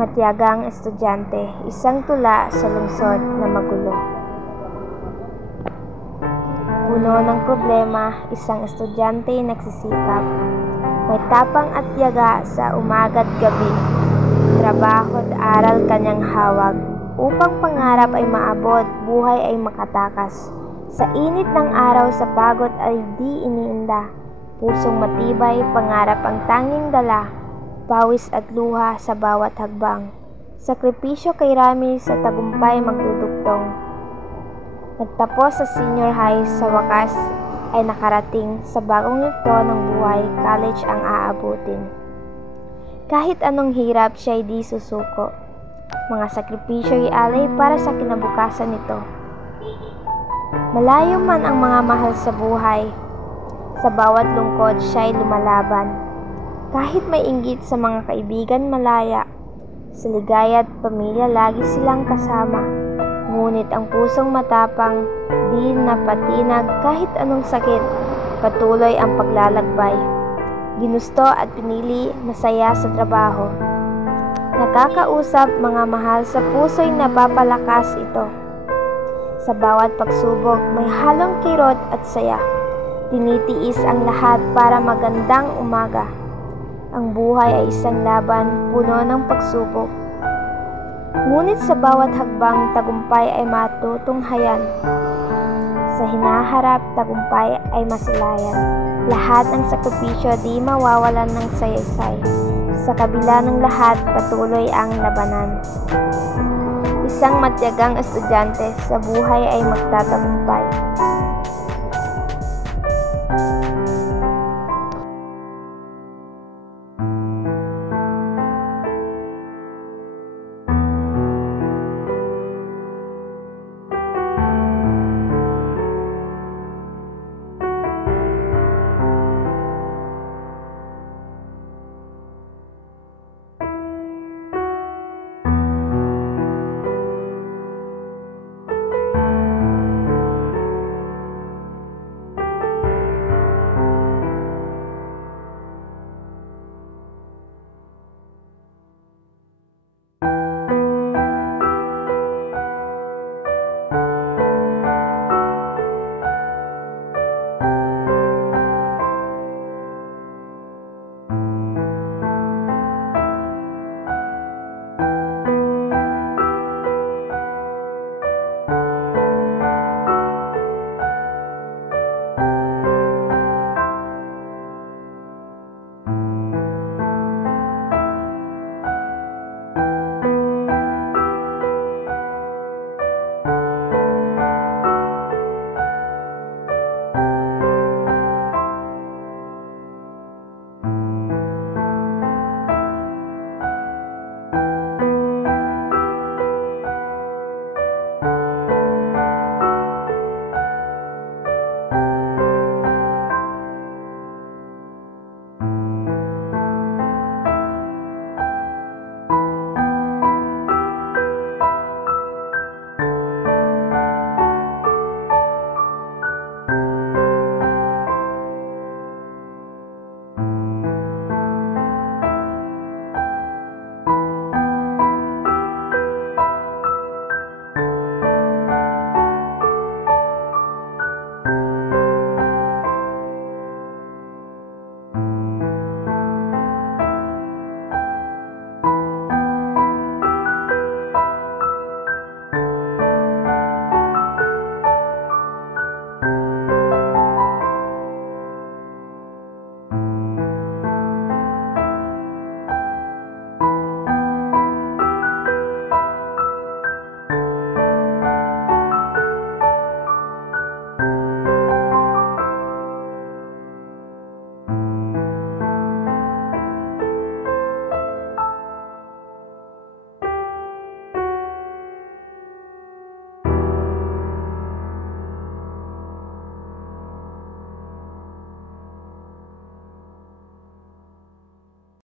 Matiyagang estudyante, isang tula sa lungsod na magulo. Puno ng problema, isang estudyante nagsisikap. May tapang at tiyaga sa umaga't gabi. Trabaho at aral kanyang hawag. Upang pangarap ay maabot, buhay ay makatakas. Sa init ng araw, sa pagod ay di iniinda. Pusong matibay, pangarap ang tanging dala. Pawis at luha sa bawat hagbang. Sakripisyo kay Rami sa tagumpay magdudugtong. Nagtapos sa senior high, sa wakas ay nakarating sa bagong yugto ng buhay, college ang aabutin. Kahit anong hirap siya'y di susuko. Mga sakripisyo'y alay para sa kinabukasan nito. Malayo man ang mga mahal sa buhay, sa bawat lungkod siya'y lumalaban. Kahit may inggit sa mga kaibigan malaya, sa ligaya at pamilya lagi silang kasama. Ngunit ang pusong matapang, di napatinag kahit anong sakit, patuloy ang paglalakbay. Ginusto at pinili, masaya sa trabaho. Nakakausap, mga mahal sa puso'y napapalakas ito. Sa bawat pagsubok, may halong kirot at saya. Tinitiis ang lahat para magandang umaga. Ang buhay ay isang laban, puno ng pagsubok. Ngunit sa bawat hagbang, tagumpay ay matutunghayan. Sa hinaharap, tagumpay ay masalayan. Lahat ng sakripisyo di mawawalan ng saysay. Sa kabila ng lahat, patuloy ang labanan. Isang matiyagang estudyante sa buhay ay magtatagumpay.